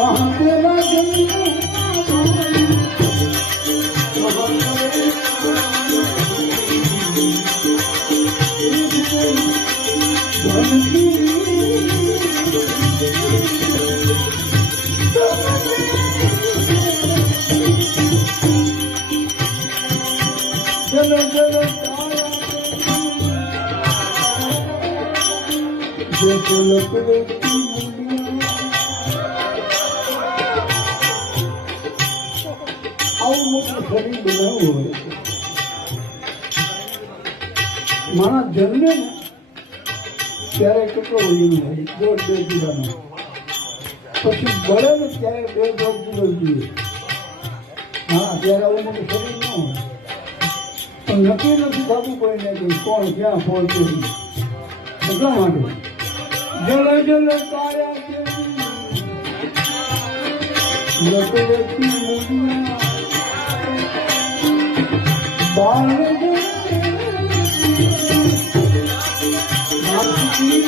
Yo te lo pedí. આવું મોટું શરીર બનાવવું હોય માણસ જન્મે ને ત્યારે કેટલો વજન હોય? દોઢ બે કિલોનો પછી બળે ને ત્યારે બે દોઢ કિલો જોઈએ હા, ત્યારે આવું મોટું શરીર ન હોય. પણ નક્કી નથી થતું કોઈને કે કોણ ક્યાં પહોંચે એટલા માટે. જલ જલ તારા કેવી લકડતી મુનિયા જલ નાચતી